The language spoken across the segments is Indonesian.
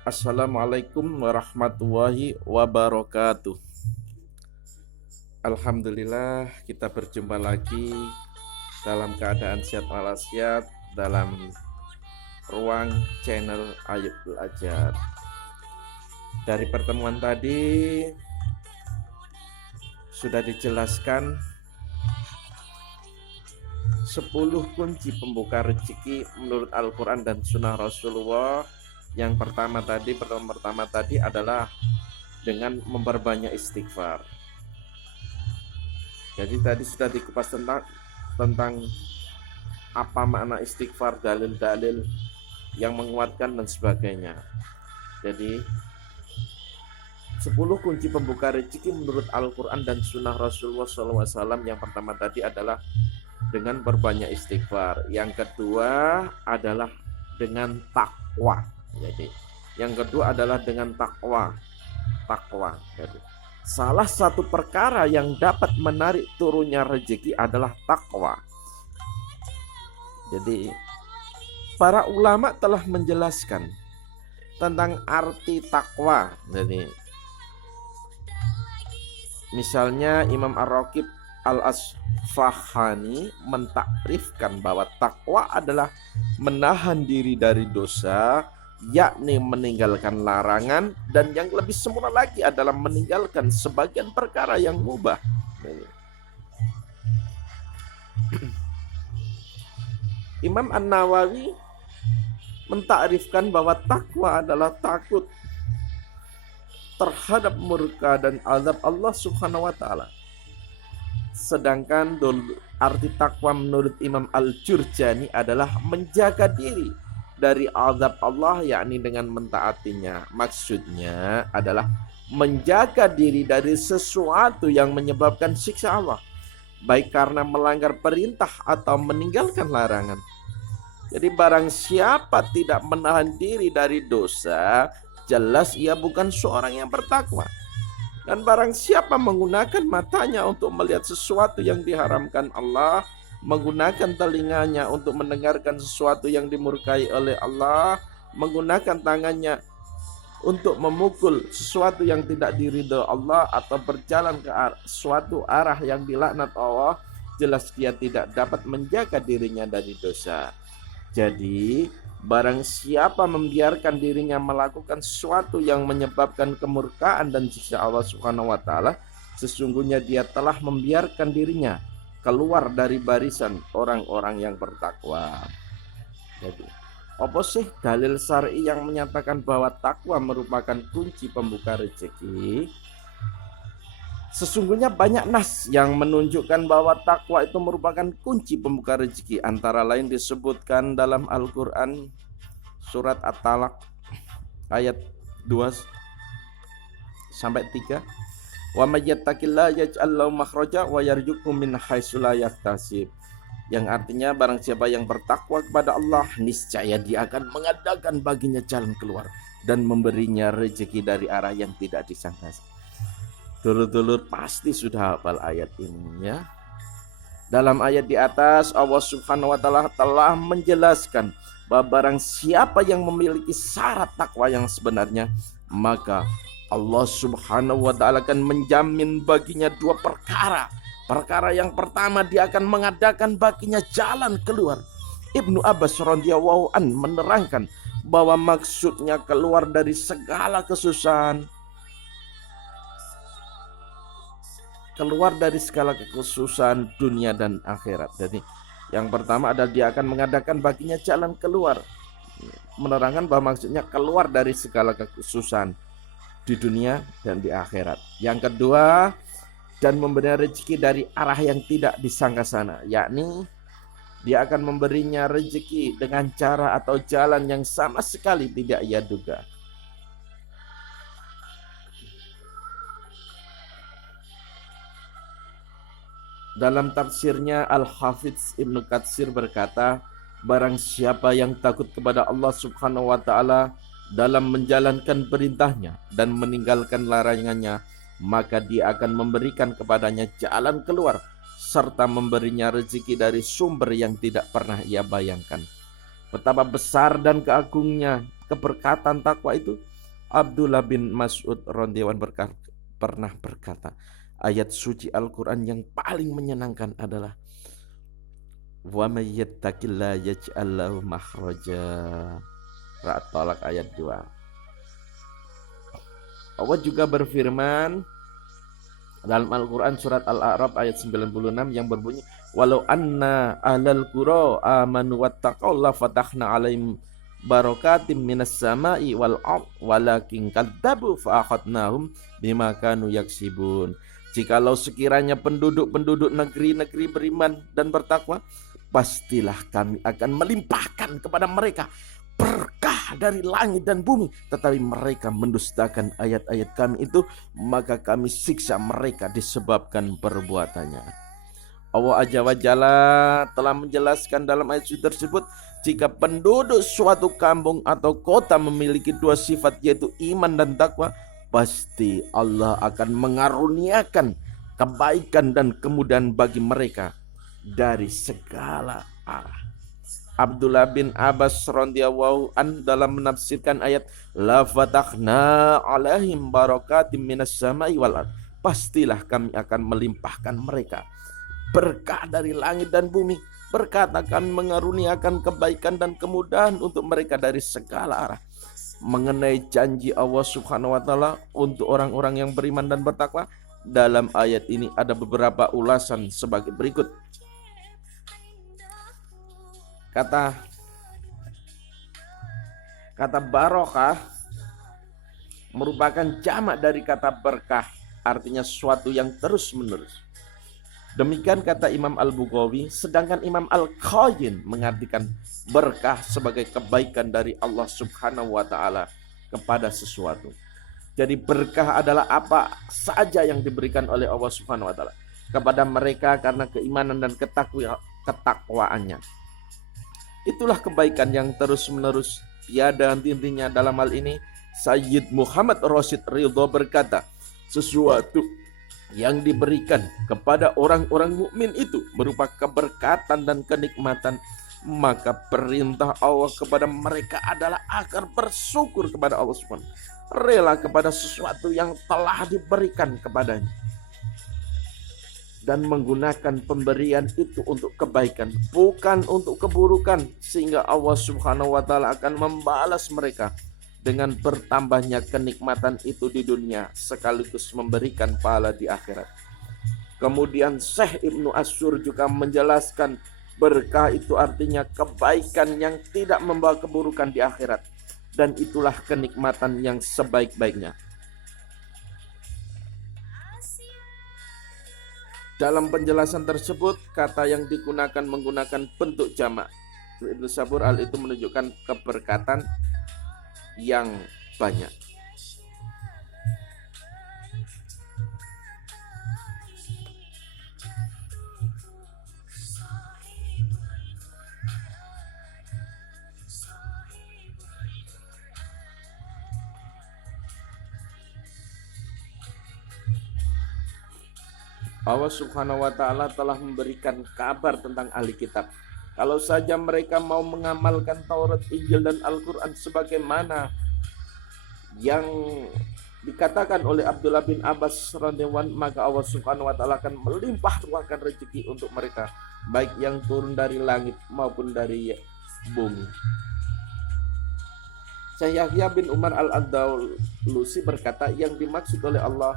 Assalamualaikum warahmatullahi wabarakatuh. Alhamdulillah kita berjumpa lagi dalam keadaan sehat walafiat dalam ruang channel Ayub Belajar. Dari pertemuan tadi sudah dijelaskan 10 kunci pembuka rezeki menurut Al-Quran dan Sunnah Rasulullah. Yang pertama tadi adalah dengan memperbanyak istighfar. Jadi tadi sudah dikupas tentang apa makna istighfar, dalil-dalil yang menguatkan dan sebagainya. Jadi 10 kunci pembuka rezeki menurut Al-Quran dan Sunnah Rasulullah SAW. Yang pertama tadi adalah dengan berbanyak istighfar. Yang kedua adalah dengan takwa. Jadi yang kedua adalah dengan takwa. Jadi salah satu perkara yang dapat menarik turunnya rezeki adalah takwa. Jadi para ulama telah menjelaskan tentang arti takwa. Jadi misalnya Imam Ar-Raqib Al-Asfahani mentakrifkan bahwa takwa adalah menahan diri dari dosa, yakni meninggalkan larangan, dan yang lebih sempurna lagi adalah meninggalkan sebagian perkara yang mubah. Imam An-Nawawi mentakrifkan bahwa takwa adalah takut terhadap murka dan azab Allah Subhanahu wa taala. Sedangkan arti takwa menurut Imam Al-Jurjani adalah menjaga diri dari azab Allah, yakni dengan mentaatinya. Maksudnya adalah menjaga diri dari sesuatu yang menyebabkan siksa Allah, baik karena melanggar perintah atau meninggalkan larangan. Jadi barang siapa tidak menahan diri dari dosa, jelas ia bukan seorang yang bertakwa. Dan barang siapa menggunakan matanya untuk melihat sesuatu yang diharamkan Allah, menggunakan telinganya untuk mendengarkan sesuatu yang dimurkai oleh Allah, menggunakan tangannya untuk memukul sesuatu yang tidak diridhoi Allah, atau berjalan ke suatu arah yang dilaknat Allah, jelas dia tidak dapat menjaga dirinya dari dosa. Jadi barang siapa membiarkan dirinya melakukan sesuatu yang menyebabkan kemurkaan dan siksa Allah Subhanahu wa taala, sesungguhnya dia telah membiarkan dirinya keluar dari barisan orang-orang yang bertakwa. Jadi, apa sih dalil syar'i yang menyatakan bahwa takwa merupakan kunci pembuka rezeki? Sesungguhnya banyak nas yang menunjukkan bahwa takwa itu merupakan kunci pembuka rezeki. Antara lain disebutkan dalam Al-Quran surat At-Talaq ayat 2 sampai 3. Wa may yattaqillaha yaj'al lahu makhraja wa yarzuqhu min haitsu la yahtasib. Yang artinya barang siapa yang bertakwa kepada Allah, niscaya dia akan mengadakan baginya jalan keluar dan memberinya rezeki dari arah yang tidak disangka. Dulur-dulur pasti sudah hafal ayat ini ya. Dalam ayat di atas Allah Subhanahu wa taala telah menjelaskan bahwa barang siapa yang memiliki syarat takwa yang sebenarnya, maka Allah Subhanahu wa taala akan menjamin baginya dua perkara. Perkara yang pertama, dia akan mengadakan baginya jalan keluar. Ibnu Abbas radhiyallahu an menerangkan bahwa maksudnya keluar dari segala kesusahan, keluar dari segala kekhususan dunia dan akhirat. Jadi yang pertama adalah dia akan mengadakan baginya jalan keluar, menerangkan bahwa maksudnya keluar dari segala kekhususan di dunia dan di akhirat. Yang kedua, dan memberi rezeki dari arah yang tidak disangka sana, yakni dia akan memberinya rezeki dengan cara atau jalan yang sama sekali tidak ia duga. Dalam tafsirnya Al-Hafidz Ibnu Katsir berkata, barang siapa yang takut kepada Allah Subhanahu wa taala dalam menjalankan perintahnya dan meninggalkan larangannya, maka dia akan memberikan kepadanya jalan keluar serta memberinya rezeki dari sumber yang tidak pernah ia bayangkan. Betapa besar dan keagungnya keberkatan takwa itu. Abdullah bin Mas'ud radhiyallahu anhu pernah berkata, ayat suci Al-Quran yang paling menyenangkan adalah wa may yattaqillaha yaj'al lahu makhraja. Surat Talaq ayat 2. Allah juga berfirman dalam Al-Quran surat Al-A'raf ayat 96 yang berbunyi, walau anna ahlal qura amanu wattaqaw la fatahna alaihim barakatim minas sama'i wal ard walakin kadzabu fa akhadnahum bima kanu yaksibun. Jikalau sekiranya penduduk-penduduk negeri-negeri beriman dan bertakwa, pastilah kami akan melimpahkan kepada mereka berkah dari langit dan bumi, tetapi mereka mendustakan ayat-ayat kami itu, maka kami siksa mereka disebabkan perbuatannya. Allah Azza wa Jalla telah menjelaskan dalam ayat tersebut, jika penduduk suatu kampung atau kota memiliki dua sifat, yaitu iman dan takwa, pasti Allah akan mengaruniakan kebaikan dan kemudahan bagi mereka dari segala arah. Abdullah bin Abbas radhiyallahu an dalam menafsirkan ayat la fatahna alaihim barakatim minas samai wal ard, pastilah kami akan melimpahkan mereka berkah dari langit dan bumi. Berkata kami mengaruniakan kebaikan dan kemudahan untuk mereka dari segala arah. Mengenai janji Allah subhanahu wa ta'ala untuk orang-orang yang beriman dan bertakwa, dalam ayat ini ada beberapa ulasan sebagai berikut. Kata barokah merupakan jamak dari kata berkah, artinya sesuatu yang terus menerus. Demikian kata Imam Al-Bughawi, sedangkan Imam Al-Qayyim mengartikan berkah sebagai kebaikan dari Allah subhanahu wa ta'ala kepada sesuatu. Jadi berkah adalah apa saja yang diberikan oleh Allah subhanahu wa ta'ala kepada mereka karena keimanan dan ketakwaannya. Itulah kebaikan yang terus-menerus tiada henti-hentinya. Dalam hal ini Sayyid Muhammad Rasyid Ridho berkata, sesuatu yang diberikan kepada orang-orang mukmin itu berupa keberkatan dan kenikmatan, maka perintah Allah kepada mereka adalah agar bersyukur kepada Allah Subhanahu, rela kepada sesuatu yang telah diberikan kepadanya, dan menggunakan pemberian itu untuk kebaikan, bukan untuk keburukan, sehingga Allah subhanahu wa ta'ala akan membalas mereka dengan bertambahnya kenikmatan itu di dunia, sekaligus memberikan pahala di akhirat. Kemudian Syekh Ibnu Asyur juga menjelaskan berkah itu artinya kebaikan yang tidak membawa keburukan di akhirat, dan itulah kenikmatan yang sebaik-baiknya. Dalam penjelasan tersebut, kata yang digunakan menggunakan bentuk jamak. Ibnu Sabur al itu menunjukkan keberkatan yang banyak. Allah subhanahu wa ta'ala telah memberikan kabar tentang ahli kitab. Kalau saja mereka mau mengamalkan Taurat, Injil, dan Al-Quran sebagaimana yang dikatakan oleh Abdullah bin Abbas radhiyallahu anhu, maka Allah subhanahu wa ta'ala akan melimpah ruahkan rezeki untuk mereka, baik yang turun dari langit maupun dari bumi. Syekh Yahya bin Umar al-Andalusi berkata, yang dimaksud oleh Allah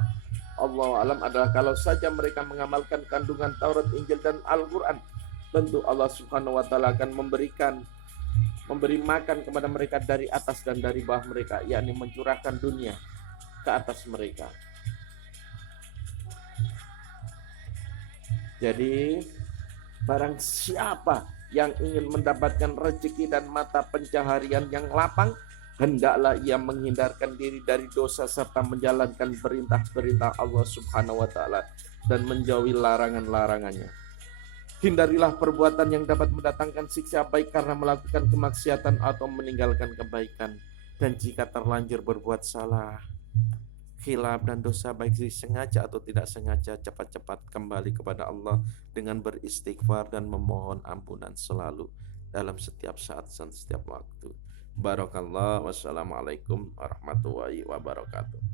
alam adalah kalau saja mereka mengamalkan kandungan Taurat, Injil, dan Al-Quran, tentu Allah subhanahu wa ta'ala akan memberi makan kepada mereka dari atas dan dari bawah mereka, yakni mencurahkan dunia ke atas mereka. Jadi barang siapa yang ingin mendapatkan rezeki dan mata pencaharian yang lapang, hendaklah ia menghindarkan diri dari dosa serta menjalankan perintah-perintah Allah subhanahu wa ta'ala dan menjauhi larangan-larangannya. Hindarilah perbuatan yang dapat mendatangkan siksa, baik karena melakukan kemaksiatan atau meninggalkan kebaikan. Dan jika terlanjur berbuat salah, khilaf dan dosa, baik sengaja atau tidak sengaja, cepat-cepat kembali kepada Allah dengan beristighfar dan memohon ampunan selalu dalam setiap saat dan setiap waktu. Barakallah. Wassalamualaikum warahmatullahi wabarakatuh.